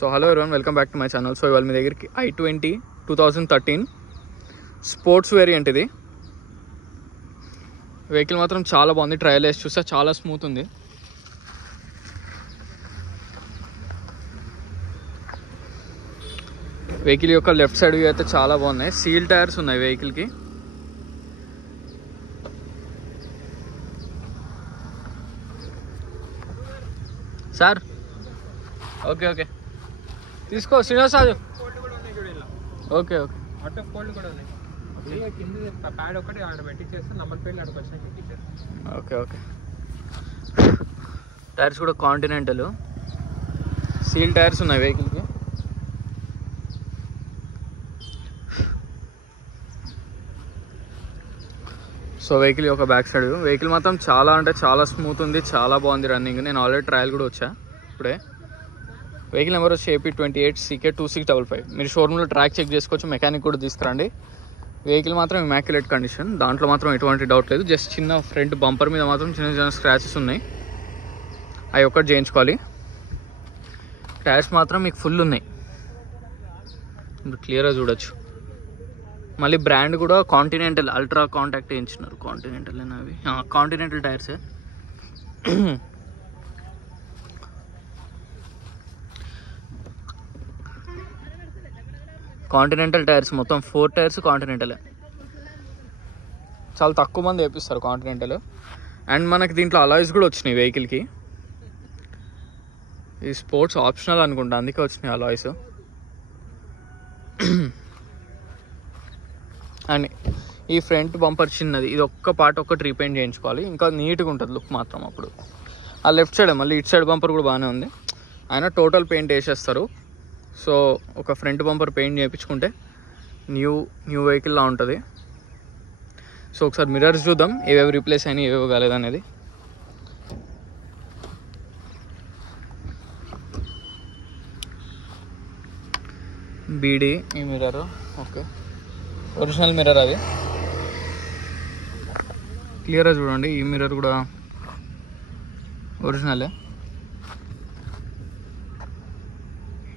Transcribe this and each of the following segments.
So hello everyone, welcome back to my channel. So ఇవాళ మీ దగ్గరికి i20 2013 sports variant. ఇది vehicle మాత్రం చాలా బాగుంది. ట్రయల్ వేసి చూస్తే చాలా స్మూత్ ఉంది. వెహికల్ యొక్క లెఫ్ట్ సైడ్ వ్యూ అయితే చాలా బాగున్నాయి. సీల్ టైర్స్ ఉన్నాయి వెహికల్కి. సార్ ఓకే ఓకే తీసుకో శ్రీనివాస్ రాజు. ఓకే ఓకే ఆటో ఫోల్డ్ కూడా ఉన్నాయి. కింద ప్యాడ్ ఒకటి ఆడ పెట్టించేస్తే నంబర్ ప్లేట్లు ఆడకు వచ్చినా పెట్టించేస్తాం. ఓకే ఓకే టైర్స్ కూడా కాంటినెంటల్ సీల్ టైర్స్ ఉన్నాయి వెహికల్కి. సో వెహికల్ యొక్క బ్యాక్ సైడ్ వెహికల్ మాత్రం చాలా అంటే చాలా స్మూత్ ఉంది, చాలా బాగుంది రన్నింగ్. నేను ఆల్రెడీ ట్రయల్ కూడా వచ్చా ఇప్పుడే. వెహికల్ నెంబర్ వచ్చి AP28CK2655. మీరు షోరూమ్లో ట్రాక్ చెక్ చేసుకోవచ్చు, మెకానిక్ కూడా తీసుకురండి. వెహికల్ మాత్రం ఇమాక్యులేట్ కండిషన్, దాంట్లో మాత్రం ఎటువంటి డౌట్ లేదు. జస్ట్ చిన్న ఫ్రంట్ బంపర్ మీద మాత్రం చిన్న చిన్న స్క్రాచెస్ ఉన్నాయి, అవి ఒక్కటి చేయించుకోవాలి. టైర్స్ మాత్రం మీకు ఫుల్ ఉన్నాయి, క్లియర్గా చూడొచ్చు. మళ్ళీ బ్రాండ్ కూడా కాంటినెంటల్ అల్ట్రా కాంటాక్ట్ వేయించినారు. కాంటినెంటల్ అవి కాంటినెంటల్ టైర్సే. కాంటినెంటల్ టైర్స్ మొత్తం 4 టైర్స్ కాంటినెంటలే. చాలా తక్కువ మంది వేపిస్తారు కాంటినెంటల్. అండ్ మనకి దీంట్లో అలాయ్స్ కూడా వచ్చినాయి వెహికల్కి. ఈ స్పోర్ట్స్ ఆప్షనల్ అనుకుంటా, అందుకే వచ్చినాయి అలాయ్స్. అండ్ ఈ ఫ్రంట్ బంపర్ చిన్నది, ఇది ఒక్క పార్ట్ ఒక్కటి రీపెయింట్ చేయించుకోవాలి, ఇంకా నీట్గా ఉంటుంది లుక్ మాత్రం. అప్పుడు ఆ లెఫ్ట్ సైడ్ మళ్ళీ ఇటు సైడ్ బంపర్ కూడా బాగానే ఉంది. ఆయన టోటల్ పెయింట్ వేసేస్తారు. సో ఒక ఫ్రంట్ బంపర్ పెయింట్ చేయించుకుంటే న్యూ వెహికల్లా ఉంటుంది. సో ఒకసారి మిర్రర్స్ చూద్దాం, ఏవేవి రీప్లేస్ అయినాయి ఏవేవి కాలేదనేది. బీడీ ఈ మిర్రర్ ఓకే, ఒరిజినల్ మిర్రర్ అది. క్లియర్గా చూడండి, ఈ మిర్రర్ కూడా ఒరిజినలే.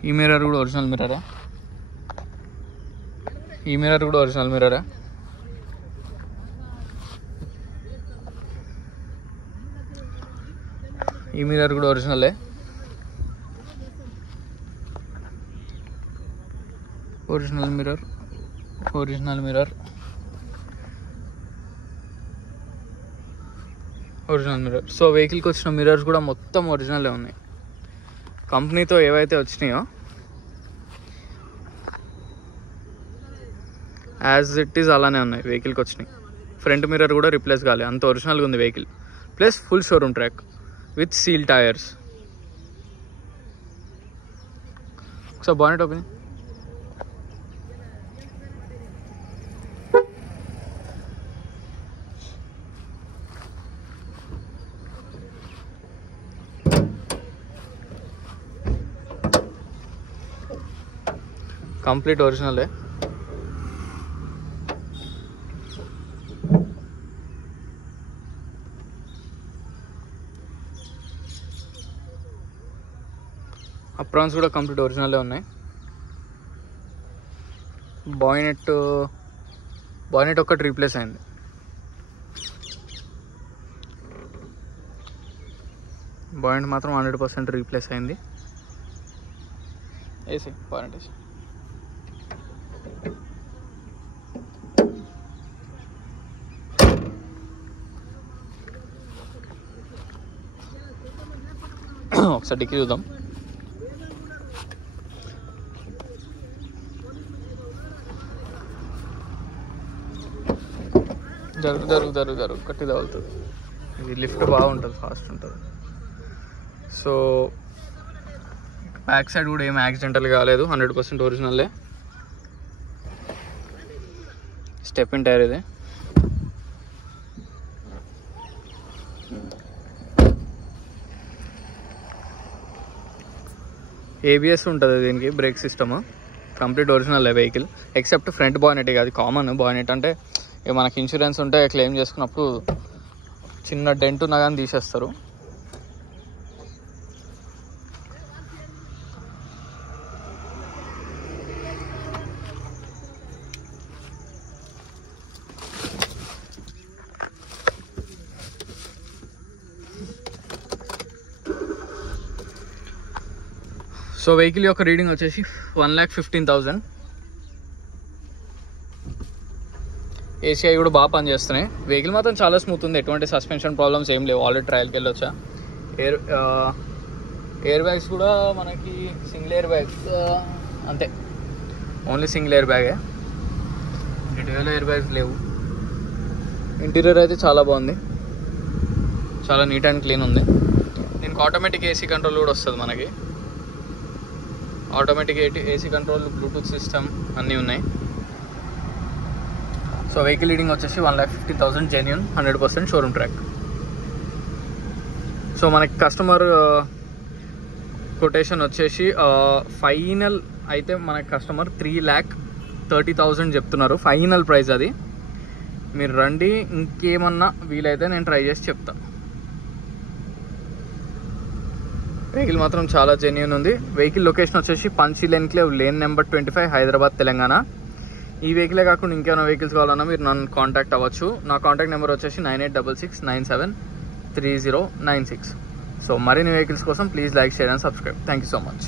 ఈ మిర్రర్ కూడా ఒరిజినల్ మిర్రరే. ఈ మిర్రర్ కూడా ఒరిజినల్ మిర్రరే. ఈ మిర్రర్ కూడా ఒరిజినలే. Original mirror, original mirror, original mirror. So వెహికల్కి వచ్చిన మిర్రర్స్ కూడా మొత్తం ఒరిజినలే ఉన్నాయి. కంపెనీతో ఏవైతే వచ్చినాయో యాజ్ ఇట్ ఈజ్ అలానే ఉన్నాయి వెహికల్కి వచ్చినాయి. ఫ్రంట్ మిర్రర్ కూడా రిప్లేస్ కాలేదు, అంత ఒరిజినల్గా ఉంది vehicle. Plus full showroom track with seal tyres. ఒకసారి బానెట్ ఓపెన్. కంప్లీట్ ఒరిజినలే. అప్రాన్స్ కూడా కంప్లీట్ ఒరిజినలే ఉన్నాయి. బాయినెట్ ఒక్కటి రీప్లేస్ అయింది. బాయినెట్ మాత్రం 100% రీప్లేస్ అయింది. AC bonnet AC. ఒకసారి డిక్కీ చూద్దాం. జరుగు కట్టి తగులుతుంది. ఇది లిఫ్ట్ బాగుంటుంది, ఫాస్ట్ ఉంటుంది. సో బ్యాక్ సైడ్ కూడా ఏం యాక్సిడెంటల్ కాలేదు, 100% ఒరిజినల్లే. స్టెప్ ఇన్ టైర్ ఇది. ఏబిఎస్ ఉంటుంది దీనికి, break system complete original vehicle except front bonnet. అది కామన్ బానెట్ అంటే మనకి ఇన్సూరెన్స్ ఉంటే క్లెయిమ్ చేసుకున్నప్పుడు చిన్న డెంట్ ఉన్నా కానీ తీసేస్తారు. సో వెహికల్ యొక్క రీడింగ్ వచ్చేసి 1,15,000. ఏసీఐ కూడా బాగా పనిచేస్తున్నాయి. వెహికల్ మాత్రం చాలా స్మూత్ ఉంది, ఎటువంటి సస్పెన్షన్ ప్రాబ్లమ్స్ ఏం లేవు. ఆల్రెడీ ట్రయల్కి వెళ్ళొచ్చా. ఎయిర్ బ్యాగ్స్ కూడా మనకి సింగిల్ ఎయిర్ బ్యాగ్ అంతే, ఓన్లీ సింగిల్ ఎయిర్ బ్యాగే, డ్యూయల్ ఎయిర్ బ్యాగ్స్ లేవు. ఇంటీరియర్ అయితే చాలా బాగుంది, చాలా నీట్ అండ్ క్లీన్ ఉంది. దీనికి ఆటోమేటిక్ ఏసీ కంట్రోల్ కూడా వస్తుంది మనకి. Automatic AC control, Bluetooth system అన్నీ ఉన్నాయి. సో వెహికల్ రీడింగ్ వచ్చేసి 1,50,000 జెన్యూన్, 100% షోరూమ్ ట్రాక్. సో మనకి కస్టమర్ కొటేషన్ వచ్చేసి ఫైనల్ అయితే మనకి కస్టమర్ 3,30,000 చెప్తున్నారు ఫైనల్ ప్రైస్. అది మీరు రండి, ఇంకేమన్నా వీలైతే నేను ట్రై చేసి చెప్తా. వెహికల్ మాత్రం చాలా జెన్యూన్ ఉంది. వెహికల్ లొకేషన్ వచ్చేసి Panchsheel enclave, lane number 25, Hyderabad, Telangana. ఈ వెహికలే కాకుండా ఇంకేమైనా వెహికల్స్ కావాలన్నా మీరు నన్ను కాంటాక్ట్ అవ్వచ్చు. నా కాంటాక్ట్ నెంబర్ వచ్చేసి 9866973096. సో మరిన్ని వెహికల్స్ కోసం please like, share and subscribe. Thank you so much.